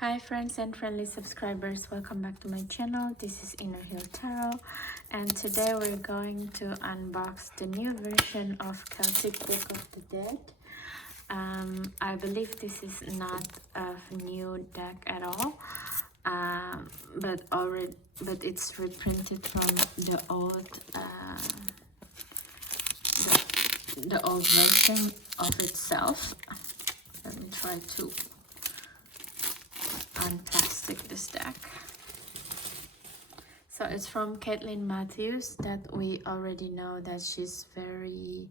Hi friends and friendly subscribers, welcome back to my channel. This is Inner Hill Tarot, and today we're going to unbox the new version of Celtic Book of the Dead. I believe this is not a new deck at all, but it's reprinted from the old version of itself. Let me try to unplastic this deck. So it's from Caitlin Matthews, that we already know that she's very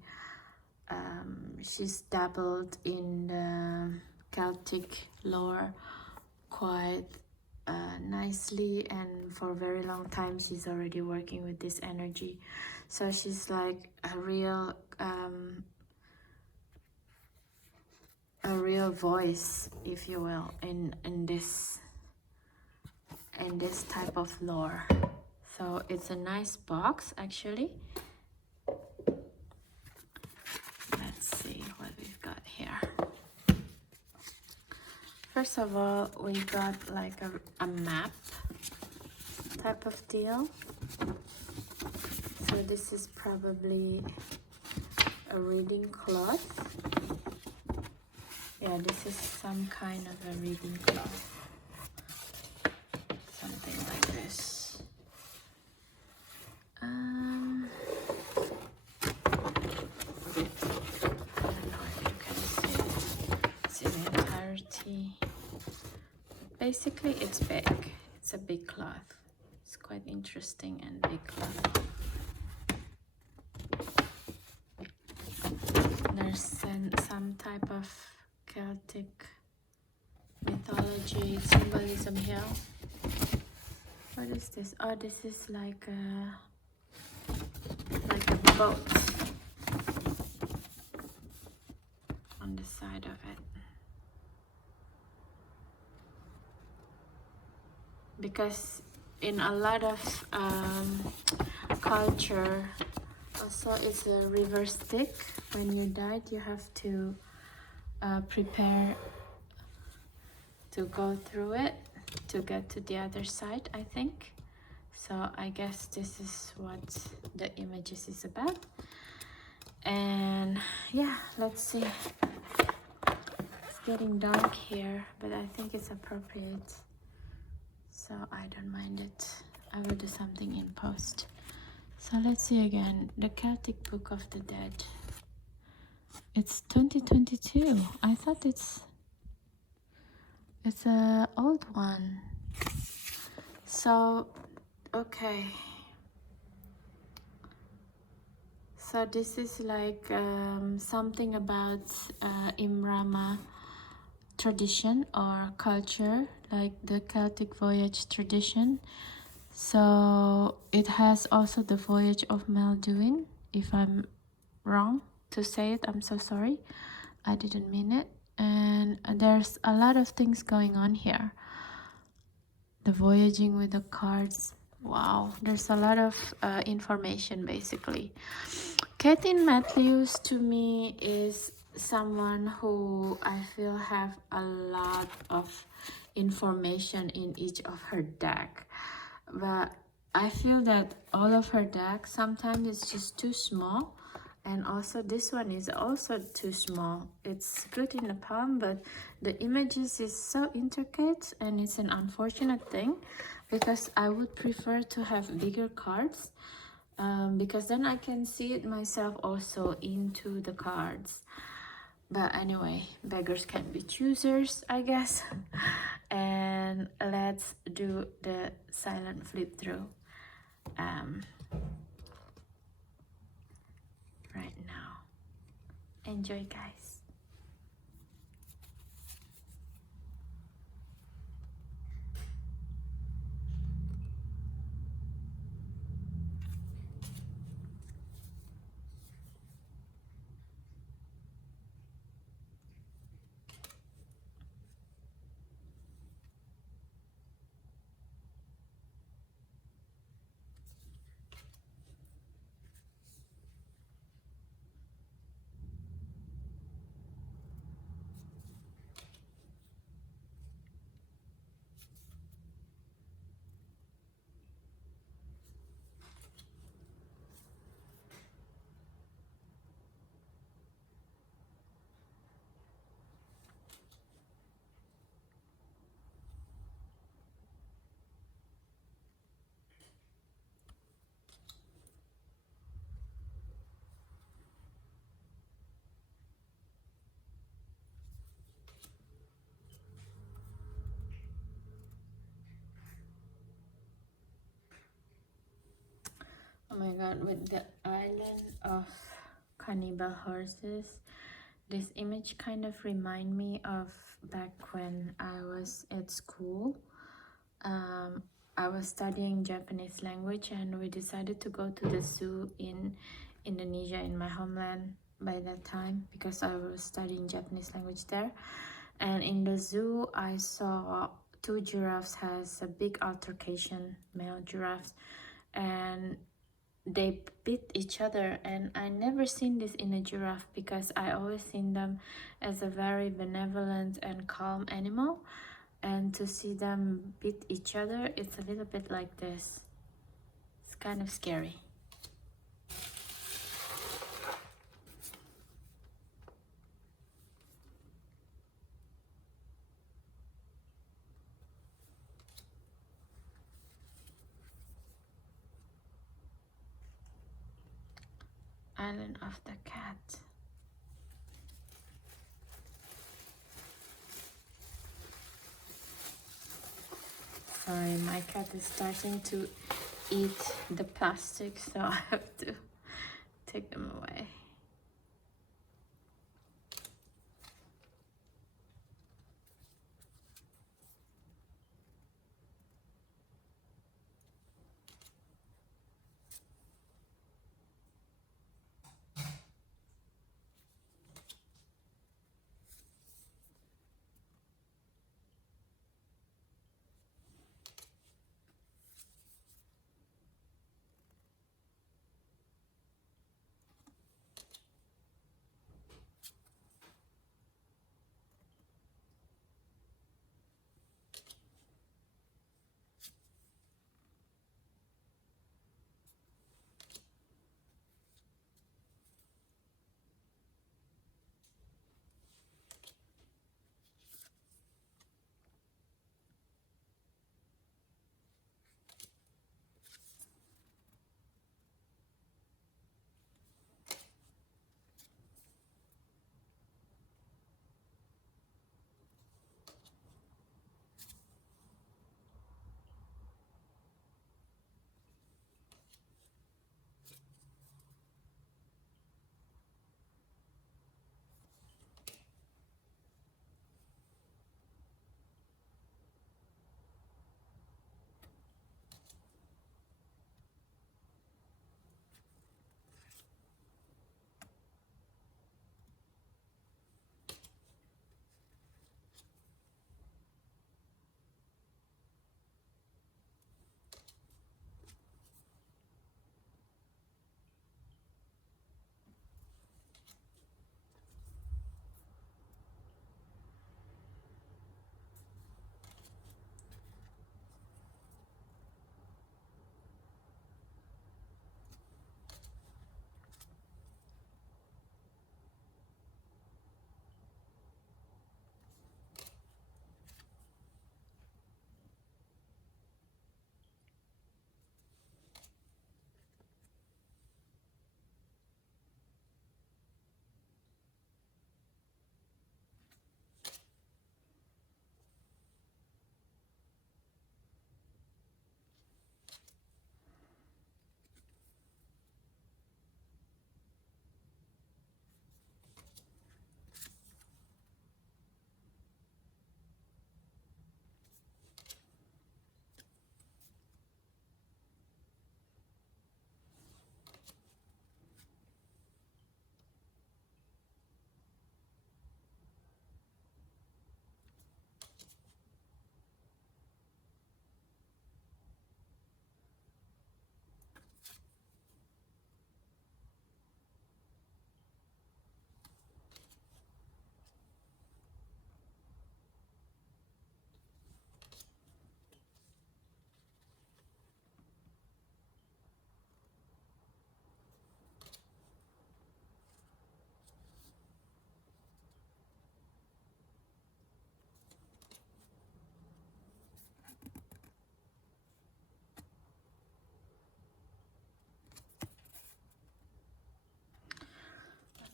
she's dabbled in the Celtic lore quite nicely, and for a very long time she's already working with this energy. So she's like a real voice, if you will, in this type of lore. So it's a nice box actually. Let's see what we've got here. First of all, we got like a map type of deal. So this is probably a reading cloth. Yeah, this is some kind of a reading cloth. Something like this. I don't know if you can see the entirety. Basically, it's big. It's a big cloth. It's quite interesting and big cloth. There's some type of Celtic mythology symbolism here. What is this? Oh, this is like a boat on the side of it. Because in a lot of culture, also it's a river stick. When you died, you have to prepare to go through it to get to the other side, I think. So I guess this is what the images is about. And yeah, let's see. It's getting dark here, but I think it's appropriate, so I don't mind it. I will do something in post. So let's see again. The Celtic Book of the Dead. It's 2022. I thought it's a old one. So okay. So this is like something about Imrama tradition or culture, like the Celtic voyage tradition. So it has also the voyage of Melduin. If I'm wrong to say it, I'm so sorry. I didn't mean it. And there's a lot of things going on here. The voyaging with the cards. Wow, there's a lot of information basically. Caitlin Matthews to me is someone who I feel have a lot of information in each of her deck, but I feel that all of her decks sometimes it's just too small, and also this one is also too small. It's good in the palm, but the images is so intricate, and it's an unfortunate thing because I would prefer to have bigger cards, because then I can see it myself also into the cards. But anyway, beggars can be choosers, I guess. And let's do the silent flip through right now. Enjoy, guys. god, with the island of cannibal horses. This image kind of remind me of back when I was at school. I was studying Japanese language and we decided to go to the zoo in Indonesia, in my homeland by that time, because I was studying Japanese language there. And in the zoo I saw two giraffes has a big altercation, male giraffes, and they beat each other. And I never seen this in a giraffe because I always seen them as a very benevolent and calm animal, and to see them beat each other, it's a little bit like this. It's kind of scary. Island of the cat. Sorry, my cat is starting to eat the plastic, so I have to take them away.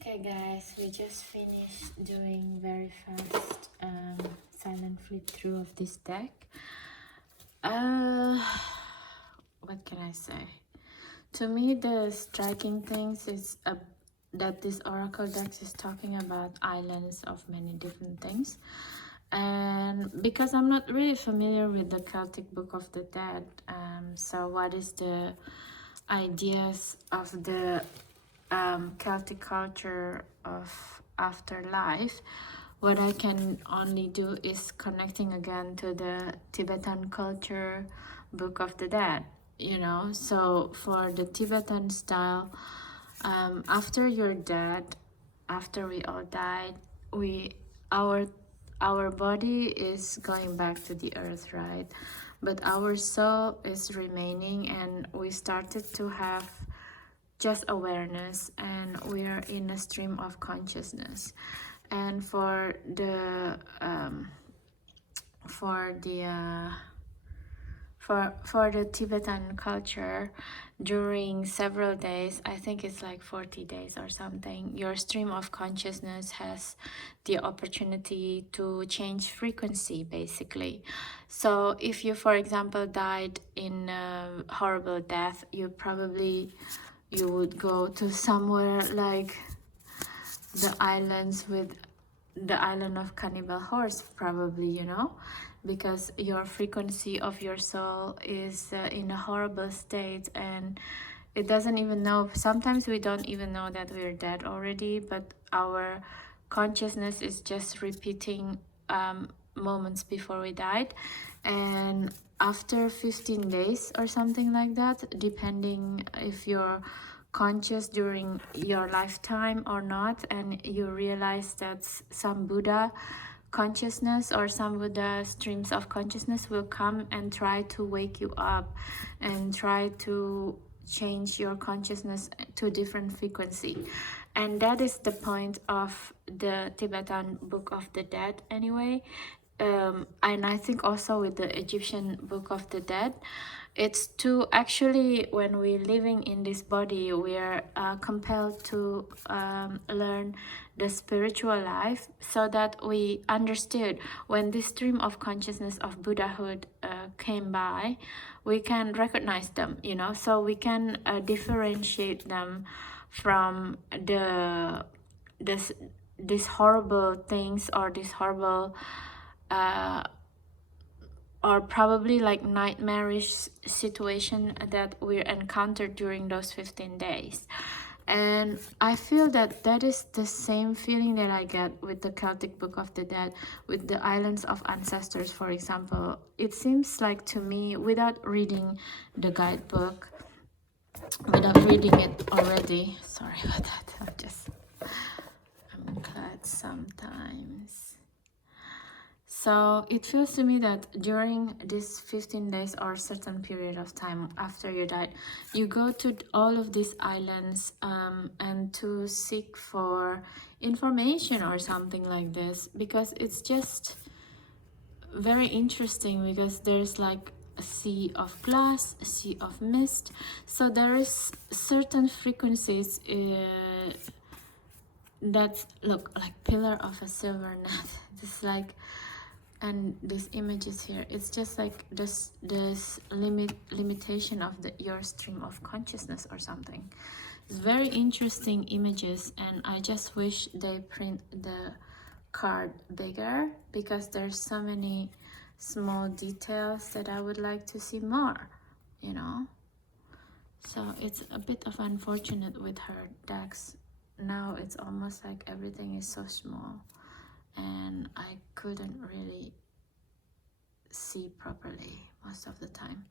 Okay guys, we just finished doing very fast silent flip through of this deck. What can I say? To me, the striking things is that this oracle deck is talking about islands of many different things. And because I'm not really familiar with the Celtic Book of the Dead, so what is the ideas of the Celtic culture of afterlife, what I can only do is connecting again to the Tibetan culture Book of the Dead, you know. So for the Tibetan style, after you're dead, after we all died, we our our body is going back to the earth, right? But our soul is remaining, and we started to have just awareness, and we are in a stream of consciousness. And for the for the Tibetan culture, during several days, I think it's like 40 days or something, your stream of consciousness has the opportunity to change frequency, basically. So if you, for example, died in a horrible death, you would go to somewhere like the islands with the island of Cannibal Horse, probably, you know, because your frequency of your soul is in a horrible state, and it doesn't even know. Sometimes we don't even know that we're dead already, but our consciousness is just repeating moments before we died. And after 15 days or something like that, depending if you're conscious during your lifetime or not, and you realize that some Buddha consciousness or some Buddha streams of consciousness will come and try to wake you up and try to change your consciousness to a different frequency. And that is the point of the Tibetan Book of the Dead anyway. And I think also with the Egyptian Book of the Dead, it's to actually, when we're living in this body, we are compelled to learn the spiritual life, so that we understood when this stream of consciousness of Buddhahood came by, we can recognize them, you know, so we can differentiate them from these horrible things, or this horrible or probably like nightmarish situation that we encountered during those 15 days. And I feel that that is the same feeling that I get with the Celtic Book of the Dead, with the Islands of Ancestors, for example. It seems like to me, without reading the guidebook, without reading it already, sorry about that, I'm glad sometimes. So it feels to me that during this 15 days or certain period of time after you died, you go to all of these islands and to seek for information or something like this, because it's just very interesting, because there's like a sea of glass, a sea of mist. So there is certain frequencies that look like pillar of a silver net. It's like, and these images here, it's just like this limitation of your stream of consciousness or something. It's very interesting images, and I just wish they print the card bigger, because there's so many small details that I would like to see more, you know. So it's a bit of unfortunate with her decks. Now it's almost like everything is so small, and I couldn't really see properly most of the time.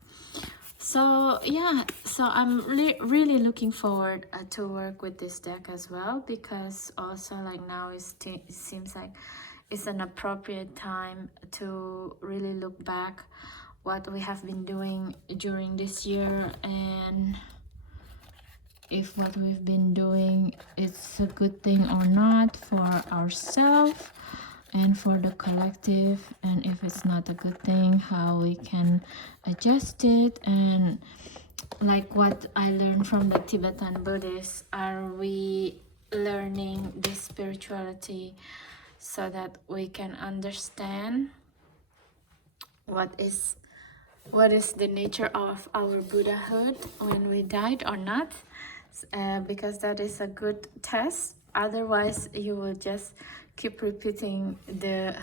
So yeah, so I'm really looking forward to work with this deck as well, because also like now it seems like it's an appropriate time to really look back what we have been doing during this year, and if what we've been doing is a good thing or not for ourselves and for the collective, and if it's not a good thing, how we can adjust it. And like what I learned from the Tibetan Buddhists, are we learning this spirituality so that we can understand what is what is the nature of our Buddhahood when we died or not, because that is a good test. Otherwise, you will just keep repeating the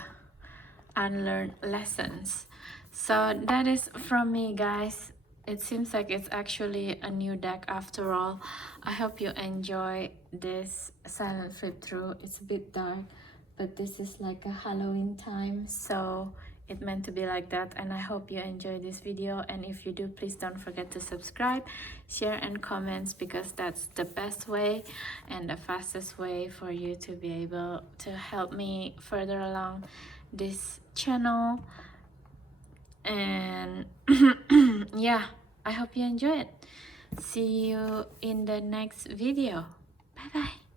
unlearned lessons. So that is from me, guys. It seems like it's actually a new deck after all. I hope you enjoy this silent flip through. It's a bit dark, but this is like a Halloween time, so it meant to be like that. And I hope you enjoy this video, and if you do, please don't forget to subscribe, share and comments, because that's the best way and the fastest way for you to be able to help me further along this channel. And yeah, I hope you enjoy it. See you in the next video. Bye bye.